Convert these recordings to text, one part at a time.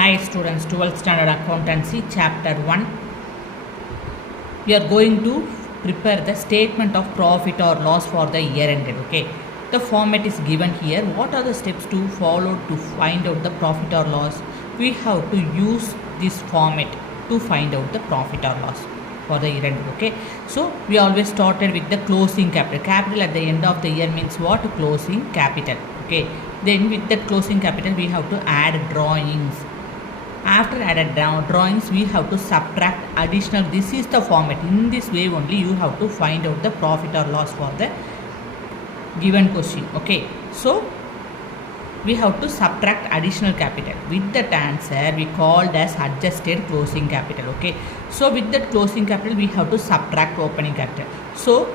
Hi students, 12th standard accountancy chapter 1. We are going to prepare the statement of profit or loss for the year ended. Okay, the format is given here. What are the steps to follow to find out the profit or loss? We have to use this format to find out the profit or loss for the year end. Okay, so we always started with the closing capital. Capital at the end of the year means what? Closing capital. Okay, then with that closing capital we have to add drawings. After added drawings, we have to subtract additional. This is the format. In this way only you have to find out the profit or loss for the given question. Okay, so we have to subtract additional capital. With that answer we called as adjusted closing capital. Okay, so with that closing capital we have to subtract opening capital. So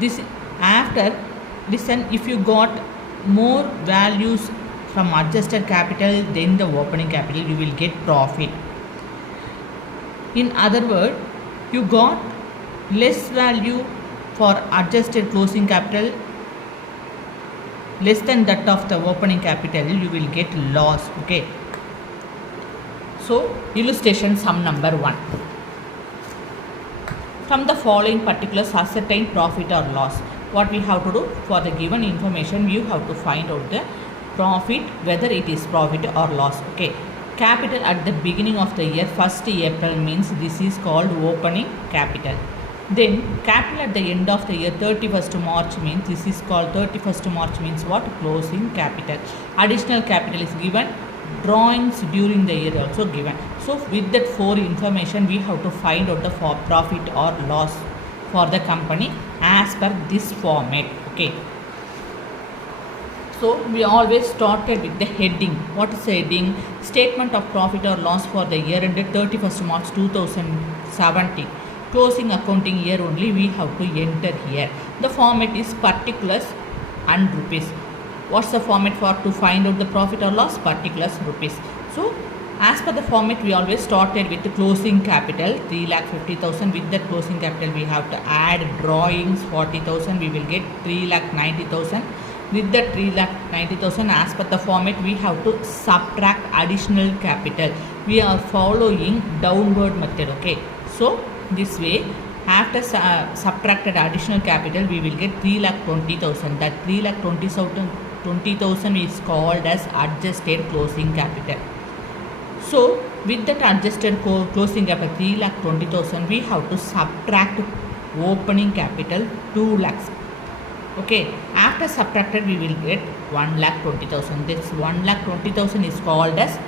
this after, listen, if you got more values from adjusted capital then the opening capital, you will get profit. In other words, you got less value for adjusted closing capital, less than that of the opening capital, you will get loss. Okay, so illustration sum number 1. From the following particulars ascertain profit or loss. What we have to do? For the given information you have to find out the profit, whether it is profit or loss. Okay, capital at the beginning of the year, 1st April means this is called opening capital. Then capital at the end of the year, 31st March means this is called 31st March means what? Closing capital. Additional capital is given. Drawings during the year also given. So with that 4 information we have to find out the profit or loss for the company as per this format. Okay, so we always started with the heading. What is the heading? Statement of profit or loss for the year ended 31st March 2017. Closing accounting year only we have to enter here. The format is particulars and rupees. What's the format for to find out the profit or loss? Particulars, rupees. So as per the format we always started with the closing capital 3,50,000. With that closing capital we have to add drawings 40,000. We will get 3,90,000. With the 3,90,000, as per the format we have to subtract additional capital. We are following downward method. Okay, so this way after subtracted additional capital we will get 3,20,000. That 3,20,000 is called as adjusted closing capital. So with that adjusted closing capital 3,20,000 we have to subtract opening capital 2 lakhs. Okay, after subtracted we will get 1,20,000. This 1,20,000 is called as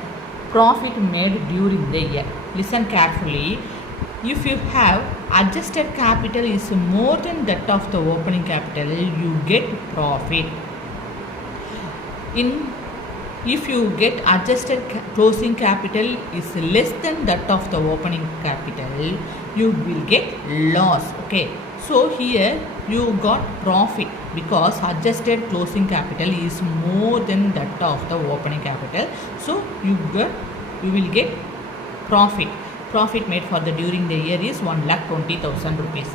profit made during the year. Listen carefully. If you have adjusted capital is more than that of the opening capital, you get profit. If you get adjusted closing capital is less than that of the opening capital, you will get loss. Okay, so here you got profit because adjusted closing capital is more than that of the opening capital. So you will get profit. Profit made for the during the year is 1,20,000 rupees.